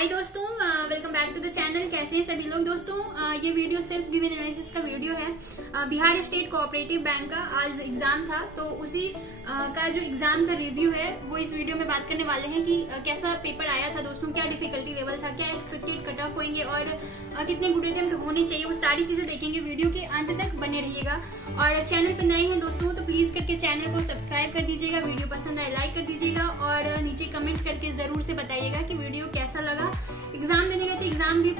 हाय दोस्तों, welcome back to the channel. कैसे हैं सभी लोग दोस्तों। ये वीडियो सेल्फ गिवन एनालिसिस का वीडियो है। बिहार स्टेट कोऑपरेटिव बैंक का आज एग्जाम था, तो उसी का जो एग्जाम का रिव्यू है वो इस वीडियो में बात करने वाले हैं कि कैसा पेपर आया था दोस्तों, क्या डिफिकल्टी लेवल था, क्या एक्सपेक्टेड कट ऑफ होंगे और कितने गुड अटेम्प्ट होने चाहिए, वो सारी चीजें देखेंगे। वीडियो के अंत तक बने रहिएगा और चैनल पर नए हैं दोस्तों तो प्लीज करके चैनल को सब्सक्राइब कर दीजिएगा। वीडियो पसंद आए लाइक कर दीजिएगा और नीचे कमेंट करके जरूर से बताइएगा कि वीडियो कैसा लगा। एग्जाम देने गए थे, एग्जाम भी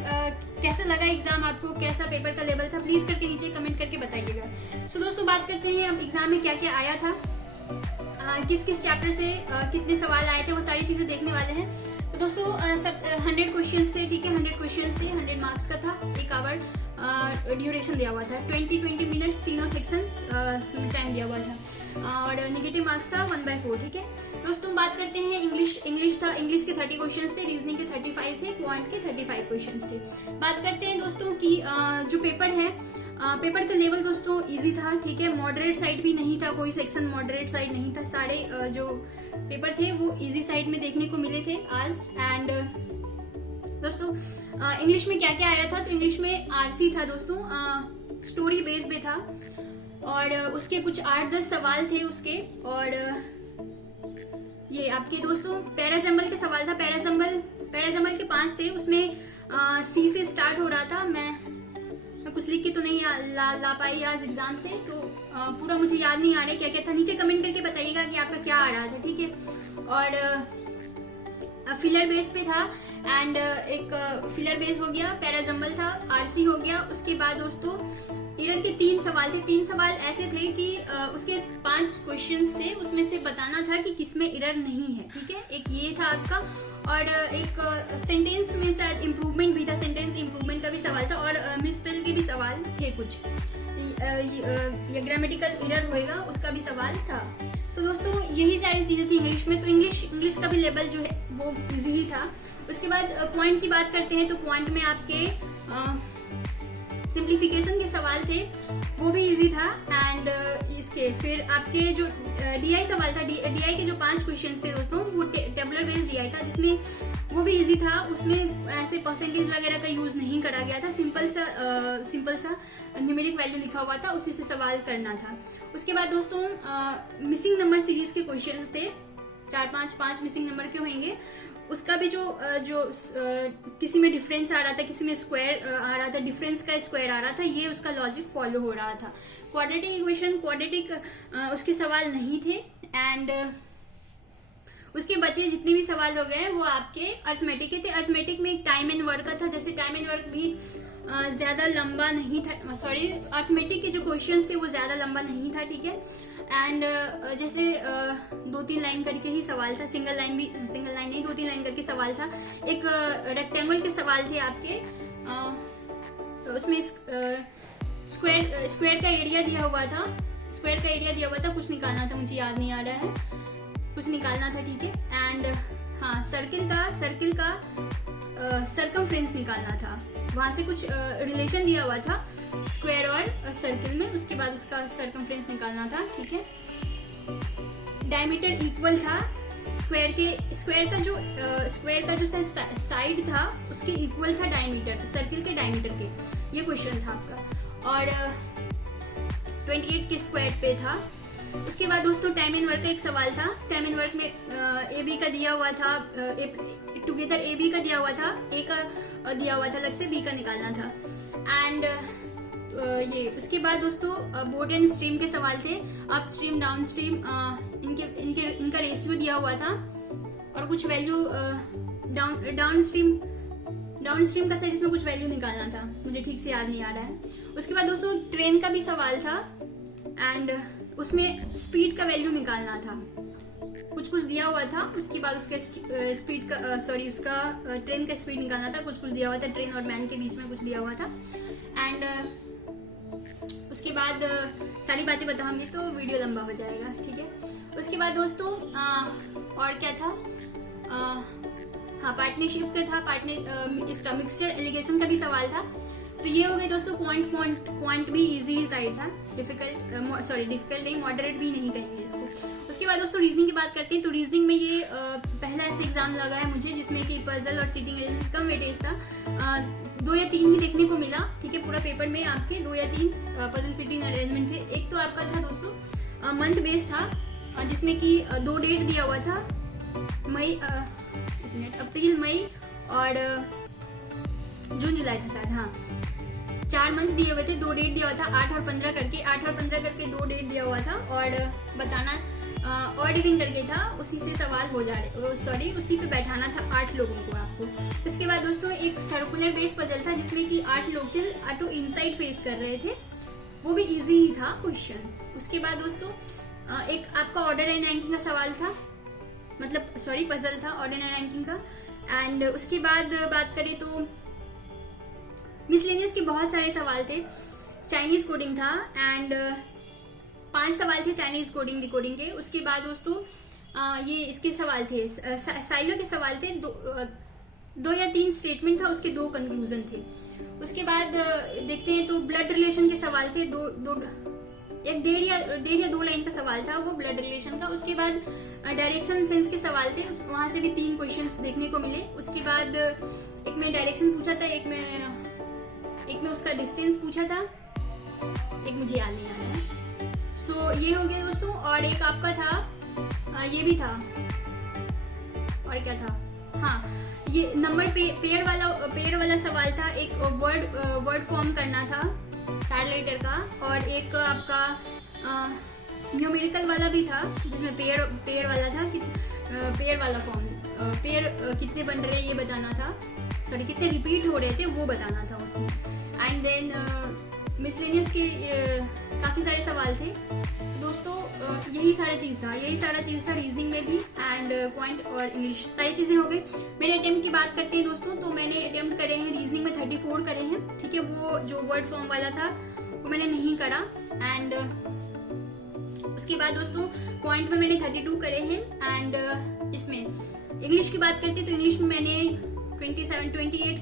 कैसा लगा, एग्जाम आपको कैसा पेपर का लेवल था, प्लीज करके नीचे कमेंट करके बताइएगा। सो दोस्तों बात करते हैं अब एग्जाम में क्या क्या आया था, किस किस चैप्टर से कितने सवाल आए थे, वो सारी चीजें देखने वाले हैं। तो दोस्तों 100 क्वेश्चंस थे, ठीक है। 100 क्वेश्चंस थे, 100 मार्क्स का था। 1 आवर ड्यूरेशन दिया हुआ था, 20 मिनट्स तीनों सेक्शंस टाइम दिया हुआ था और नेगेटिव मार्क्स था 1/4, ठीक है। दोस्तों बात करते हैं इंग्लिश था। इंग्लिश के 30 क्वेश्चंस थे, रीजनिंग के 35 थे, क्वांट के 35 क्वेश्चंस थे। बात करते हैं दोस्तों की जो पेपर है, पेपर का लेवल दोस्तों इजी था, ठीक है। मॉडरेट साइड भी नहीं था, कोई सेक्शन मॉडरेट साइड नहीं था। सारे जो पेपर थे वो इजी साइड में देखने को मिले थे आज। एंड दोस्तों इंग्लिश में क्या क्या आया था, तो इंग्लिश में आरसी था दोस्तों, स्टोरी बेस पे था और उसके कुछ 8-10 सवाल थे उसके। और ये आपके दोस्तों पैराजम्बल के सवाल था। पैराजम्बल के 5 थे, उसमें सी से स्टार्ट हो रहा था। मैं कुछ लिख के तो नहीं ला पाई आज एग्जाम से, तो पूरा मुझे याद नहीं आ रहा है क्या क्या था। नीचे कमेंट करके बताइएगा कि आपका क्या आ रहा था, ठीक है। और फिलर बेस पे था एंड एक फिलर बेस हो गया, पैराजम्बल था, आरसी हो गया। उसके बाद दोस्तों एरर के 3 सवाल थे। 3 सवाल ऐसे थे कि उसके 5 क्वेश्चंस थे, उसमें से बताना था कि किसमें एरर नहीं है, ठीक है। एक ये था आपका और एक सेंटेंस में शायद इम्प्रूवमेंट भी था, सेंटेंस इम्प्रूवमेंट का भी सवाल था और मिसस्पेल के भी सवाल थे कुछ। ये ग्रामेटिकल एरर होएगा उसका भी सवाल था। तो दोस्तों यही सारी चीजें थी इंग्लिश में। तो इंग्लिश का भी लेवल जो है वो इजी ही था। उसके बाद क्वांट की बात करते हैं तो क्वांट में आपके सिंप्लीफिकेशन के सवाल थे, वो भी इजी था। एंड इसके फिर आपके जो डीआई सवाल था, डीआई के जो 5 क्वेश्चंस थे दोस्तों, वो टेबुलर बेस्ड डीआई था, जिसमें वो भी इजी था। उसमें ऐसे परसेंटेज वगैरह का यूज नहीं करा गया था, सिंपल सा न्यूमेरिक वैल्यू लिखा हुआ था, उसी से सवाल करना था। उसके बाद दोस्तों मिसिंग नंबर सीरीज के क्वेश्चंस थे, 4-5 मिसिंग नंबर के होंगे। उसका भी जो किसी में डिफरेंस आ रहा था, किसी में स्क्वायर आ रहा था, डिफरेंस का स्क्वायर आ रहा था, ये उसका लॉजिक फॉलो हो रहा था। क्वाड्रेटिक इक्वेशन, क्वाड्रेटिक उसके सवाल नहीं थे। एंड उसके बचे जितने भी सवाल हो गए वो आपके अर्थमेटिक के थे। अर्थमेटिक में एक टाइम एंड वर्क का था, जैसे टाइम एंड वर्क भी ज्यादा लंबा नहीं था, सॉरी अर्थमेटिक के जो क्वेश्चंस थे वो ज्यादा लंबा नहीं था, ठीक है। एंड जैसे 2-3 लाइन करके ही सवाल था, सिंगल लाइन नहीं 2-3 लाइन करके सवाल था। एक रेक्टेंगल के सवाल थे आपके, तो उसमें स्क्वायर का एरिया दिया हुआ था, कुछ निकालना था, मुझे याद नहीं आ रहा है, कुछ निकालना था, ठीक है। एंड हाँ सर्किल का सरकमफ्रेंस निकालना था, वहां से कुछ रिलेशन दिया हुआ था स्क्वायर और सर्किल में, उसके बाद उसका सरकमफ्रेंस निकालना था, ठीक है। डायमीटर इक्वल था स्क्वायर का जो साइड था उसके इक्वल था डायमीटर, सर्किल के डायमीटर के, ये क्वेश्चन था आपका। और 28 के स्क्वायर पे था। उसके बाद दोस्तों टाइम एंड वर्क का एक सवाल था। टाइम एंड वर्क में ए बी का दिया हुआ था, टुगेदर ए बी का दिया हुआ था, ए का दिया हुआ था, अलग से बी का निकालना था। एंड ये उसके बाद दोस्तों बोर्ड एंड स्ट्रीम के सवाल थे, अप स्ट्रीम डाउन स्ट्रीम, इनका रेशियो दिया हुआ था और कुछ वैल्यू डाउन स्ट्रीम का साइज में कुछ वैल्यू निकालना था, मुझे ठीक से याद नहीं आ रहा है। उसके बाद दोस्तों ट्रेन का भी सवाल था एंड उसमें स्पीड का वैल्यू निकालना था, कुछ दिया हुआ था। उसके बाद उसके स्पीड का उसका ट्रेन का स्पीड निकालना था, कुछ दिया हुआ था, ट्रेन और मैन के बीच में कुछ दिया हुआ था। एंड उसके बाद सारी बातें बताऊंगी तो वीडियो लंबा हो जाएगा, ठीक है। उसके बाद दोस्तों और क्या था, हाँ पार्टनरशिप का था, इसका मिक्सचर एलिगेशन का भी सवाल था। तो ये हो गए दोस्तों क्वांट भी इजी ही साइड था, डिफिकल्ट नहीं, मॉडरेट भी नहीं कहेंगे इसको। उसके बाद दोस्तों रीजनिंग की बात करते हैं। तो रीजनिंग में ये पहला ऐसे एग्जाम लगा है मुझे जिसमें कि पजल और सीटिंग अरेंजमेंट कम वेटेज था, 2 या 3 ही देखने को मिला। ठीक है, पूरा पेपर में आपके 2 या 3 पजल सीटिंग अरेंजमेंट थे। एक तो आपका था दोस्तों मंथ बेस था, जिसमें कि 2 डेट दिया हुआ था, अप्रैल मई और जून जुलाई था शायद, हाँ 4 मंथ दिए हुए थे, 2 डेट दिया हुआ था, 8 और 15 करके 2 डेट दिया हुआ था और बताना और डिविंग करके था, उसी से सवाल हो जा रहे, उसी पे बैठाना था 8 लोगों को आपको। उसके बाद दोस्तों एक सर्कुलर बेस पजल था जिसमें कि 8 लोग थे, 8 इनसाइड फेस कर रहे थे, वो भी इजी ही था क्वेश्चन। उसके बाद दोस्तों एक आपका ऑर्डर एंड रैंकिंग का सवाल था, मतलब पजल था ऑर्डर एंड रैंकिंग का। एंड उसके बाद बात करें तो मिसलेनियस के बहुत सारे सवाल थे, चाइनीज कोडिंग था एंड 5 सवाल थे चाइनीज कोडिंग डिकोडिंग के। उसके बाद दोस्तों ये इसके सवाल थे, साइलो के सवाल थे, 2 या 3 स्टेटमेंट था, उसके 2 कंक्लूजन थे। उसके बाद देखते हैं तो ब्लड रिलेशन के सवाल थे, एक 1.5 या 2 लाइन का सवाल था वो ब्लड रिलेशन का। उसके बाद डायरेक्शन सेंस के सवाल थे, वहां से भी 3 क्वेश्चंस देखने को मिले। उसके बाद एक में डायरेक्शन पूछा था, एक में उसका डिस्टेंस पूछा था, एक मुझे याद नहीं आ रहा है। सो ये हो गया दोस्तों। और एक आपका था ये भी था, और क्या था, हाँ ये नंबर पेयर वाला सवाल था। एक वर्ड फॉर्म करना था 4 लेटर का, और एक आपका न्यूमेरिकल वाला भी था जिसमें पेयर वाला था कि पेयर वाला फॉर्म, पेयर कितने बन रहे हैं ये बताना था, कितने रिपीट हो रहे थे वो बताना था उसमें। एंड देन मिसलेनियस के काफ़ी सारे सवाल थे दोस्तों। यही सारा चीज़ था रीजनिंग में भी, एंड क्वांट और इंग्लिश सारी चीज़ें हो गई। मेरे अटेम्प्ट की बात करते हैं दोस्तों, तो मैंने अटेम्प्ट करे हैं रीजनिंग में 34 करे हैं। ठीक है, वो जो वर्ड फॉर्म वाला था वो मैंने नहीं करा। एंड उसके बाद दोस्तों क्वांट में मैंने 32 करे हैं। एंड इसमें इंग्लिश की बात करते हैं तो इंग्लिश में मैंने 27-28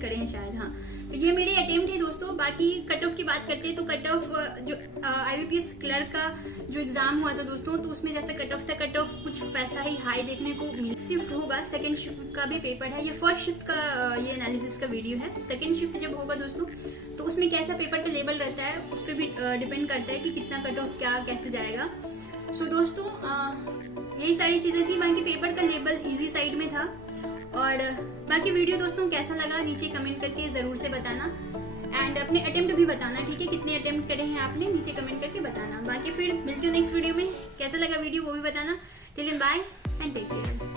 करे हैं शायद, हाँ। तो ये मेरे अटेम्प्ट है दोस्तों। बाकी कट ऑफ की बात करते हैं तो कट ऑफ जो IBPS क्लर्क का जो एग्जाम हुआ था दोस्तों, तो उसमें जैसा कट ऑफ था, कट ऑफ कुछ वैसा ही हाई देखने को मिला। शिफ्ट होगा, सेकंड शिफ्ट का भी पेपर है, ये फर्स्ट शिफ्ट का ये एनालिसिस का वीडियो है। सेकंड शिफ्ट जब होगा दोस्तों तो उसमें कैसा पेपर का लेवल रहता है उस पर भी डिपेंड करता है कि कितना कट ऑफ क्या कैसे जाएगा। सो दोस्तों यही सारी चीजें थी। बाकी पेपर का लेवल इजी साइड में था। और बाकी वीडियो दोस्तों कैसा लगा नीचे कमेंट करके जरूर से बताना, एंड अपने अटेम्प्ट भी बताना। ठीक है, कितने अटेम्प्ट करे हैं आपने नीचे कमेंट करके बताना। बाकी फिर मिलती हूँ नेक्स्ट वीडियो में, कैसा लगा वीडियो वो भी बताना। Till then bye and take care.